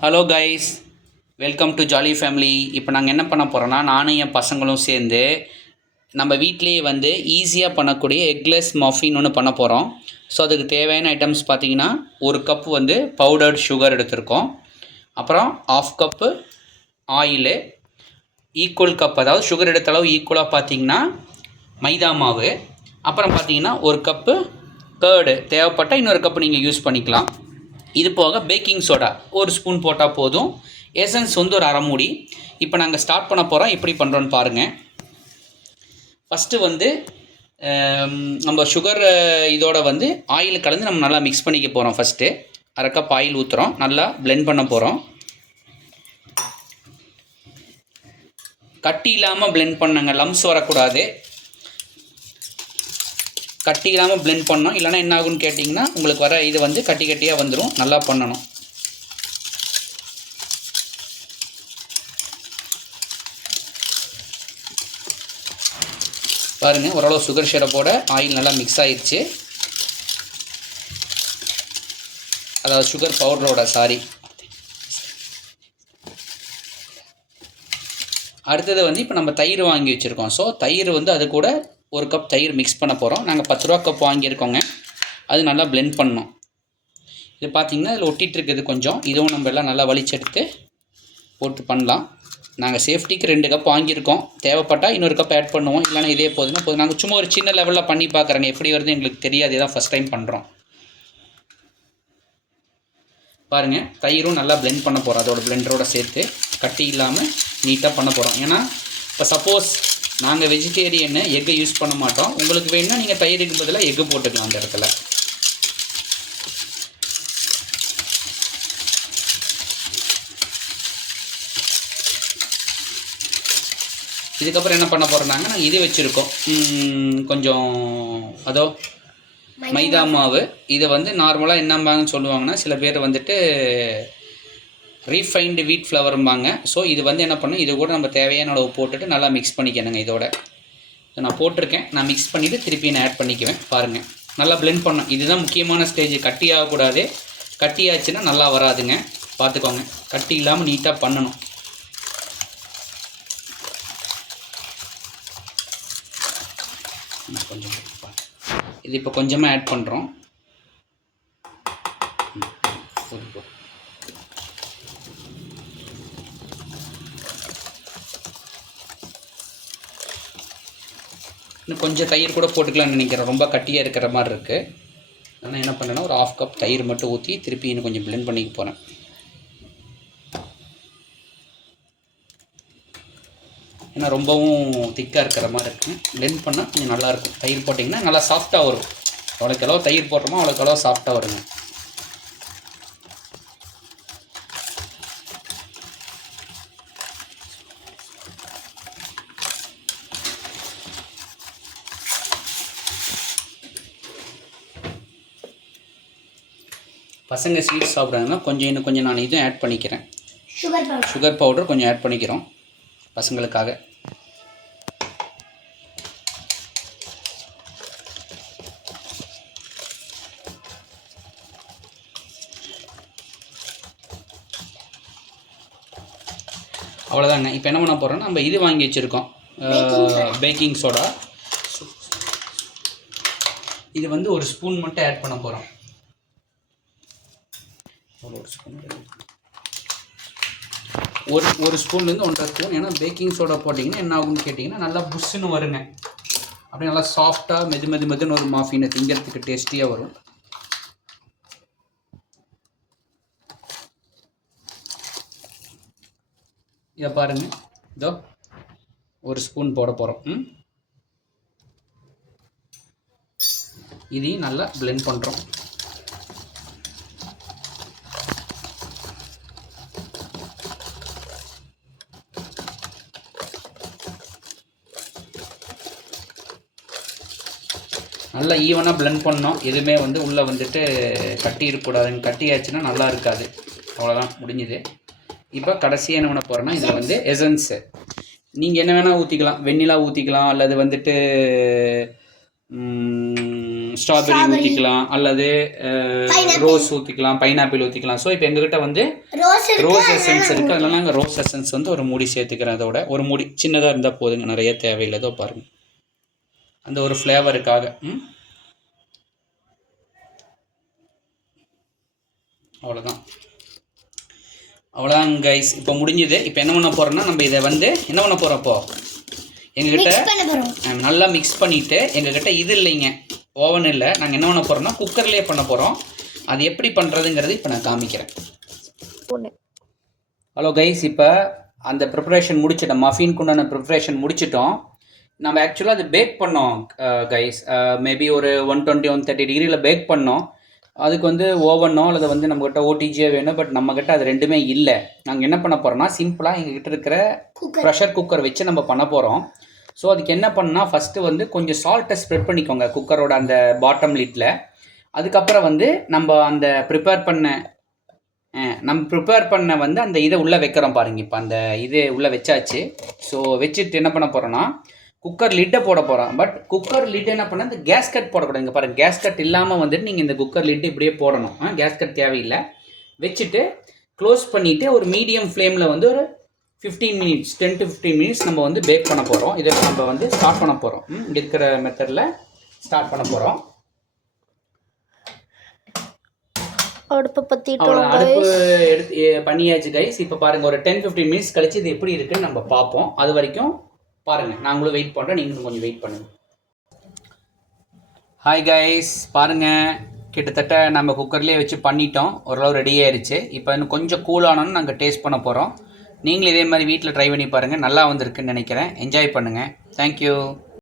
Hello guys, welcome to jolly family. இப்போ நாங்கள் என்ன பண்ண போகிறோன்னா, நானும் என் பசங்களும் சேர்ந்து நம்ம வீட்டிலேயே வந்து ஈஸியாக பண்ணக்கூடிய எக்லெஸ் மஃபின் ஒன்று பண்ண போகிறோம். ஸோ அதுக்கு தேவையான ஐட்டம்ஸ் பார்த்திங்கன்னா, ஒரு கப் வந்து பவுடர்ட் சுகர் எடுத்திருக்கோம். அப்புறம் half cup oil, equal cup, அதாவது சுகர் எடுத்த அளவு ஈக்குவலாக பார்த்திங்கன்னா மைதா மாவு, அப்புறம் பார்த்திங்கன்னா ஒரு கப்பு கர்டு, தேவைப்பட்டால் இன்னொரு கப்பு நீங்கள் யூஸ் பண்ணிக்கலாம். இது போக பேக்கிங் சோடா ஒரு ஸ்பூன் போட்டால் போதும். எசன்ஸ் வந்து ஒரு அரை மூடி. இப்போ நாங்கள் ஸ்டார்ட் பண்ண போகிறோம். எப்படி பண்ணுறோன்னு பாருங்கள். ஃபஸ்ட்டு வந்து நம்ம சுகர் இதோட வந்து ஆயில் கலந்து நம்ம நல்லா மிக்ஸ் பண்ணிக்க போகிறோம். ஃபஸ்ட்டு அரை கப் ஆயில் ஊற்றுறோம், நல்லா பிளெண்ட் பண்ண போகிறோம். கட்டி இல்லாமல் பிளெண்ட் பண்ணுங்க, லம்ஸ் வரக்கூடாது. கட்டி இல்லாமல் பிளெண்ட் பண்ணோம், இல்லைனா என்ன ஆகுன்னு கேட்டிங்கன்னா உங்களுக்கு வர இது வந்து கட்டி கட்டியாக வந்துடும். நல்லா பண்ணணும். பாருங்கள், ஓரளவு சுகர் சிரப்போட ஆயில் நல்லா மிக்ஸ் ஆயிடுச்சு. அதாவது சுகர் பவுடரோட, சாரி. அடுத்தது வந்து இப்போ நம்ம தயிர் வாங்கி வச்சுருக்கோம். ஸோ தயிர் வந்து அது கூட ஒரு கப் தயிர் மிக்ஸ் பண்ண போகிறோம். நாங்கள் 10 ரூபா கப் வாங்கியிருக்கோங்க. அது நல்லா பிளெண்ட் பண்ணோம். இது பார்த்திங்கன்னா இதில் ஒட்டிகிட்டு இருக்குது கொஞ்சம். இதுவும் நம்ம எல்லாம் நல்லா வலிச்செடுத்து போட்டு பண்ணலாம். நாங்கள் சேஃப்டிக்கு 2 கப் வாங்கியிருக்கோம். தேவைப்பட்டால் இன்னொரு கப் ஆட் பண்ணுவோம், இல்லைனா இதே போதுன்னா போதும். நாங்கள் சும்மா ஒரு சின்ன லெவலில் பண்ணி பார்க்குறேங்க, எப்படி வருது எங்களுக்கு தெரியாது. இதான் ஃபஸ்ட் டைம் பண்ணுறோம். பாருங்கள், தயிரும் நல்லா பிளெண்ட் பண்ண போகிறோம். அதோட பிளெண்டரோடு சேர்த்து கட்டி இல்லாமல் நீட்டாக பண்ண போகிறோம். ஏன்னா இப்போ சப்போஸ் நாங்கள் வெஜிடேரியன்னு எக்கை யூஸ் பண்ண மாட்டோம். உங்களுக்கு வேணுன்னா நீங்கள் தயிருக்கு பதிலாக எக்கு போட்டுக்கலாம் அந்த இடத்துல. இதுக்கப்புறம் என்ன பண்ண போகிறோம்னாங்க, நாங்கள் இது வச்சுருக்கோம் கொஞ்சம், அதோ மைதா மாவு. இதை வந்து நார்மலாக என்னம்பாங்கன்னு சொல்லுவாங்கன்னா, சில பேர் வந்துட்டு ரீஃபைன்டு வீட் ஃப்ளவரும்பாங்க. ஸோ இது வந்து என்ன பண்ணணும், இது கூட நம்ம தேவையான அளவு போட்டுட்டு நல்லா மிக்ஸ் பண்ணிக்கணுங்க. இதோட நான் போட்டிருக்கேன். நான் மிக்ஸ் பண்ணிவிட்டு திருப்பி நான் ஆட் பண்ணிக்குவேன். பாருங்கள், நல்லா பிளெண்ட் பண்ணணும். இதுதான் முக்கியமான ஸ்டேஜ். கட்டி ஆகக்கூடாது. கட்டி ஆச்சுன்னா நல்லா வராதுங்க, பார்த்துக்கோங்க. கட்டி இல்லாமல் நீட்டாக பண்ணணும். கொஞ்சம் இது இப்போ கொஞ்சமாக ஆட் பண்ணுறோம். இன்னும் கொஞ்சம் தயிர் கூட போட்டுக்கலாம்னு நினைக்கிறேன். ரொம்ப கட்டியாக இருக்கிற மாதிரி இருக்குது. ஆனால் என்ன பண்ணேன்னா ஒரு ½ கப் தயிர் மட்டும் ஊற்றி திருப்பி இன்னும் கொஞ்சம் பிளெண்ட் பண்ணிக்க போகிறேன். ஏன்னா ரொம்பவும் திக்காக இருக்கிற மாதிரி இருக்குது. பிளெண்ட் பண்ணால் கொஞ்சம் நல்லாயிருக்கும். தயிர் போட்டிங்கன்னா நல்லா சாஃப்டாக வரும். அவ்வளோக்கு அளவு தயிர் போடுறோமோ அவ்வளோக்கு அளவு சாஃப்டாக வருங்க. பசங்க ஸ்வீட் சாப்பிட்றாங்கன்னா கொஞ்சம் இன்னும் கொஞ்சம் நான் இதுவும் ஆட் பண்ணிக்கிறேன். சுகர் பவுடர் கொஞ்சம் ஆட் பண்ணிக்கிறோம் பசங்களுக்காக. அவ்வளோதாங்க. இப்போ என்ன பண்ண போகிறோன்னா, நம்ம இது வாங்கி வச்சுருக்கோம், பேக்கிங் சோடா. இது வந்து ஒரு ஸ்பூன் மட்டும் ஆட் பண்ண போகிறோம். ஒரு ஸ்பூன்லேருந்து 1.5 ஸ்பூன். ஏன்னா பேக்கிங் சோடா போட்டிங்கன்னா என்ன ஆகுன்னு கேட்டிங்கன்னா நல்லா புஷ்ஷுன்னு வருங்க. அப்படியே நல்லா சாஃப்டாக மெதுன்னு ஒரு மாஃபினை திங்கிறதுக்கு டேஸ்டியாக வரும். இதை பாருங்கள், இதோ ஒரு ஸ்பூன் போட போகிறோம். இதையும் நல்லா பிளெண்ட் பண்ணுறோம். நல்லா ஈவனாக பிளெண்ட் பண்ணோம். எதுவுமே வந்து உள்ளே வந்துட்டு கட்டி இருக்கக்கூடாதுங்க. கட்டி ஆச்சுன்னா நல்லா இருக்காது. அவ்வளோதான், முடிஞ்சுது. இப்போ கடைசியாக என்ன பண்ண போகிறேன்னா, இதில் வந்து எசன்ஸு நீங்கள் என்ன வேணால் ஊற்றிக்கலாம். வெண்ணிலா ஊற்றிக்கலாம், அல்லது வந்துட்டு ஸ்ட்ராபெரி ஊற்றிக்கலாம், அல்லது ரோஸ் ஊற்றிக்கலாம், பைனாப்பிள் ஊற்றிக்கலாம். ஸோ இப்போ எங்ககிட்ட வந்து ரோஸ் எசன்ஸ் இருக்குது, அதனால நாங்கள் ரோஸ் எசன்ஸ் வந்து ஒரு மூடி சேர்த்துக்கிறேன். அதோட ஒரு மூடி சின்னதாக இருந்தால் போதுங்க, நிறைய தேவையில்லைதோ பாருங்கள், அந்த ஒரு ஃப்ளேவருக்காக. அவ்வளோதான் கைஸ். இப்போ முடிஞ்சது. இப்போ என்ன பண்ண போகிறோன்னா, நம்ம இதை வந்து என்ன பண்ண போகிறப்போ எங்ககிட்ட நல்லா மிக்ஸ் பண்ணிவிட்டு, எங்ககிட்ட இது இல்லைங்க, ஓவன் இல்லை, நாங்கள் என்ன பண்ண போகிறோம்னா குக்கர்லேயே பண்ண போகிறோம். அது எப்படி பண்ணுறதுங்கிறது இப்போ நான் காமிக்கிறேன். ஹலோ கைஸ், இப்போ அந்த ப்ரிப்பரேஷன் முடிச்சிட்டோம், மஃபின்க்கு உண்டான ப்ரிப்பரேஷன் முடிச்சிட்டோம். நம்ம ஆக்சுவலாக அது பேக் பண்ணோம் கைஸ், மேபி ஒரு 120-130 டிகிரியில் பேக் பண்ணோம். அதுக்கு வந்து ஓவனோ அல்லது வந்து நம்மக்கிட்ட ஓடிஜியோ வேணும், பட் நம்மக்கிட்ட அது ரெண்டுமே இல்லை. நாங்கள் என்ன பண்ண போகிறோம்னா சிம்பிளாக எங்ககிட்ட இருக்கிற ப்ரெஷர் குக்கர் வச்சு நம்ம பண்ண போகிறோம். ஸோ அதுக்கு என்ன பண்ணால் ஃபஸ்ட்டு வந்து கொஞ்சம் சால்ட்டை ஸ்ப்ரெட் பண்ணிக்கோங்க குக்கரோட அந்த பாட்டம் லிட்டில். அதுக்கப்புறம் வந்து நம்ம அந்த ப்ரிப்பேர் பண்ண வந்து அந்த இதை உள்ளே வைக்கிறோம் பாருங்கள். இப்போ அந்த இது உள்ளே வச்சாச்சு. ஸோ வச்சுட்டு என்ன பண்ண போகிறோன்னா குக்கர் லிட்டை போட போகிறோம். பட் குக்கர் லிட் என்ன பண்ணால் இந்த கேஸ்கட் போடக்கூடாது. இங்கே பாருங்கள், கேஸ்கட் இல்லாமல் வந்துட்டு நீங்கள் இந்த குக்கர் லிட்டு இப்படியே போடணும். கேஸ்கட் தேவையில்லை. வச்சுட்டு க்ளோஸ் பண்ணிவிட்டு ஒரு மீடியம் ஃப்ளேமில் வந்து ஒரு 15 மினிட்ஸ் 10 to 15 மினிட்ஸ் நம்ம வந்து பேக் பண்ண போகிறோம். இதை நம்ம வந்து ஸ்டார்ட் பண்ண போகிறோம். இங்கே இருக்கிற மெத்தடில் ஸ்டார்ட் பண்ண போகிறோம். அடுப்பு எடுத்து பண்ணியாச்சு கைஸ். இப்போ பாருங்கள், ஒரு 10-15 மினிட்ஸ் கழிச்சு இது எப்படி இருக்குன்னு நம்ம பார்ப்போம். அது வரைக்கும் பாருங்கள், நாங்களும் வெயிட் பண்ணுறோம், நீங்களும் கொஞ்சம் வெயிட் பண்ணுங்கள். ஹாய் கைஸ், பாருங்கள், கிட்டத்தட்ட நம்ம குக்கர்லேயே வச்சு பண்ணிட்டோம், ஓரளவு ரெடி ஆயிடுச்சு. இப்போ இன்னும் கொஞ்சம் கூலானோன்னு நாங்கள் டேஸ்ட் பண்ண போகிறோம். நீங்களும் இதே மாதிரி வீட்டில் ட்ரை பண்ணி பாருங்கள், நல்லா வந்திருக்குன்னு நினைக்கிறேன். என்ஜாய் பண்ணுங்கள். தேங்க்யூ.